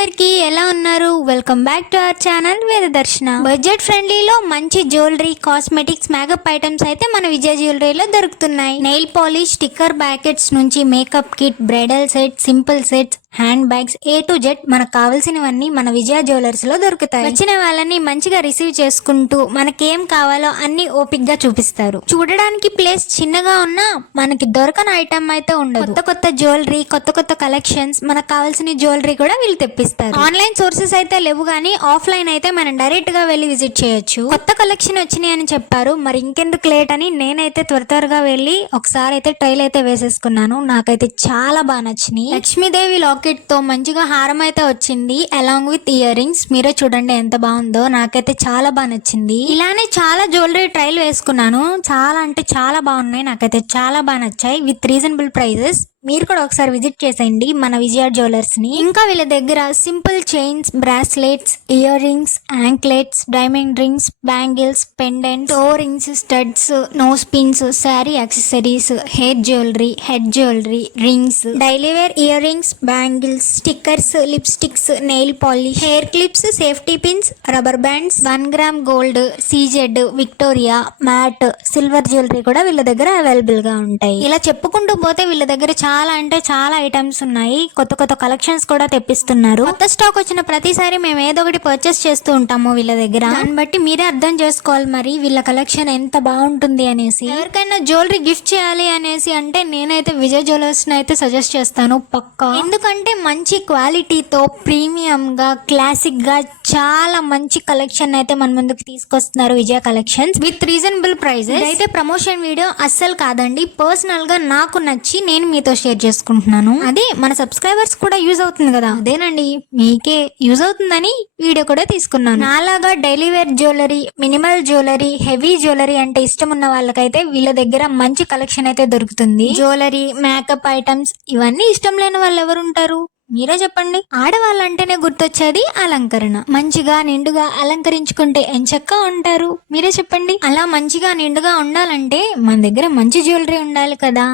అందరికి ఎలా ఉన్నారు? Welcome back to our channel Vedadarshana. Budget ఫ్రెండ్లీలో మంచి జ్యువెలరీ, కాస్మెటిక్స్, మేకప్ ఐటమ్స్ అయితే మన విజయ జ్యువెలరీలో దొరుకుతున్నాయి. నెయిల్ పాలిష్, స్టిక్కర్ ప్యాకెట్స్ నుంచి makeup kit, bridal set, simple sets, hand bags, A to Z మనకు కావాల్సినవన్నీ మన విజయ జ్యువెలర్స్ లో దొరుకుతాయి. వచ్చిన వాళ్ళని మంచిగా రిసీవ్ చేసుకుంటూ మనకేం కావాలో అన్ని ఓపిక్ గా చూపిస్తారు. చూడడానికి ప్లేస్ చిన్నగా ఉన్నా మనకి దొరకని ఐటమ్ అయితే ఉండదు. కొత్త జ్యువెలరీ, కొత్త కలెక్షన్స్, మనకు కావాల్సిన జ్యువెలరీ కూడా వీళ్ళు తెప్పిస్తారు. ఆన్లైన్ సోర్సెస్ అయితే లేవు కానీ ఆఫ్లైన్ అయితే మనం డైరెక్ట్ గా వెళ్ళి విజిట్ చేయొచ్చు. కొత్త కలెక్షన్ వచ్చినాయి అని చెప్పారు, మరి ఇంకెందుకు లేట్ అని నేనైతే త్వరగా వెళ్ళి ఒకసారి అయితే ట్రైల్ అయితే వేసేసుకున్నాను. నాకైతే చాలా బాగా నచ్చినాయి. లక్ష్మీదేవి లాకెట్ తో మంచిగా హారం అయితే వచ్చింది అలాంగ్ విత్ ఇయర్ రింగ్స్. మీరే చూడండి ఎంత బాగుందో, నాకైతే చాలా బాగా నచ్చింది. ఇలానే చాలా జ్యువెలరీ ట్రైల్ వేసుకున్నాను, చాలా అంటే చాలా బాగున్నాయి, నాకైతే చాలా బాగా నచ్చాయి విత్ రీజనబుల్ ప్రైజెస్. మీరు కూడా ఒకసారి విజిట్ చేసేయండి మన విజయ జ్యువెలర్స్ ని. ఇంకా వీళ్ళ దగ్గర simple chains, bracelets, ear rings, anklets, diamond rings, bangles, pendant, toe rings, studs, nose pins, sari accessories, hair jewellery, head jewellery, rings, daily wear ear rings, bangles, stickers, lipsticks, nail polish, hair clips, safety pins, rubber bands, 1 gram gold, CZ, Victoria, matte, silver jewellery కూడా వీళ్ళ దగ్గర available గా ఉంటాయి. ఇలా చెప్పుకుంటూ పోతే వీళ్ళ దగ్గర చాలా అంటే చాలా ఐటమ్స్ ఉన్నాయి. కొత్త కలెక్షన్స్ కూడా తెప్పిస్తున్నారు. కొత్త స్టాక్ వచ్చిన ప్రతిసారి మేము ఏదో ఒకటి పర్చేస్ చేస్తూ ఉంటాము వీళ్ళ దగ్గర. దాన్ని బట్టి మీరే అర్థం చేసుకోవాలి మరి వీళ్ళ కలెక్షన్ ఎంత బాగుంటుంది అనేసి. ఎవరికైనా జ్యువెలరీ గిఫ్ట్ చేయాలి అనేసి అంటే నేనైతే విజయ్ జ్యువెలర్స్ అయితే సజెస్ట్ చేస్తాను పక్కా. ఎందుకంటే మంచి క్వాలిటీతో ప్రీమియం గా, క్లాసిక్ గా చాలా మంచి కలెక్షన్ అయితే మన ముందుకు తీసుకొస్తున్నారు విజయ కలెక్షన్స్ విత్ రీజనబుల్ ప్రైజెస్. అయితే ప్రమోషన్ వీడియో అస్సలు కాదండి, పర్సనల్ గా నాకు నచ్చి నేను మీతో షేర్ చేసుకుంటున్నాను. అదే మన సబ్స్క్రైబర్స్ కూడా యూజ్ అవుతుంది కదా, అదేనండి మీకే యూజ్ అవుతుందని వీడియో కూడా తీసుకున్నాను. నాలాగా daily wear jewellery, minimal jewellery, heavy jewellery అంటే ఇష్టం ఉన్న వాళ్ళకైతే వీళ్ళ దగ్గర మంచి కలెక్షన్ అయితే దొరుకుతుంది. జ్యువెలరీ, మేకప్ ఐటమ్స్ ఇవన్నీ ఇష్టం లేని వాళ్ళు ఎవరు ఉంటారు? మీరే చెప్పండి. ఆడవాళ్ళంటేనే గుర్తొచ్చేది అలంకరణ. మంచిగా నిండుగా అలంకరించుకుంటే ఎంచక్కా ఉంటారు. మీరే చెప్పండి. అలా మంచిగా నిండుగా ఉండాలంటే మన దగ్గర మంచి జ్యువెలరీ ఉండాలి కదా.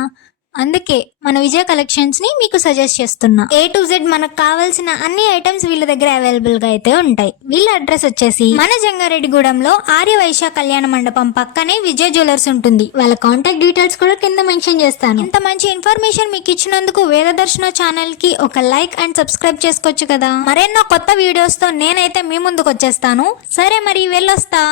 అందుకే మన విజయ కలెక్షన్స్ ని మీకు సజెస్ట్ చేస్తున్నా. ఏ టు జెడ్ మనకు కావాల్సిన అన్ని ఐటమ్స్ వీళ్ళ దగ్గర అవైలబుల్ గా అయితే ఉంటాయి. వీళ్ళ అడ్రస్ వచ్చేసి మన జంగారెడ్డిగూడెంలో ఆర్యవైశ్య కళ్యాణ మండపం పక్కనే విజయ జ్యువెలర్స్ ఉంటుంది. వాళ్ళ కాంటాక్ట్ డీటెయిల్స్ కూడా కింద మెన్షన్ చేస్తాను. ఇంత మంచి ఇన్ఫర్మేషన్ మీకు ఇచ్చినందుకు వేదదర్శన ఛానల్ కి ఒక లైక్ అండ్ సబ్స్క్రైబ్ చేసుకోవచ్చు కదా. మరెన్నో కొత్త వీడియోస్ తో నేనైతే మీ ముందుకు వచ్చేస్తాను. సరే మరి వెళ్ళొస్తా.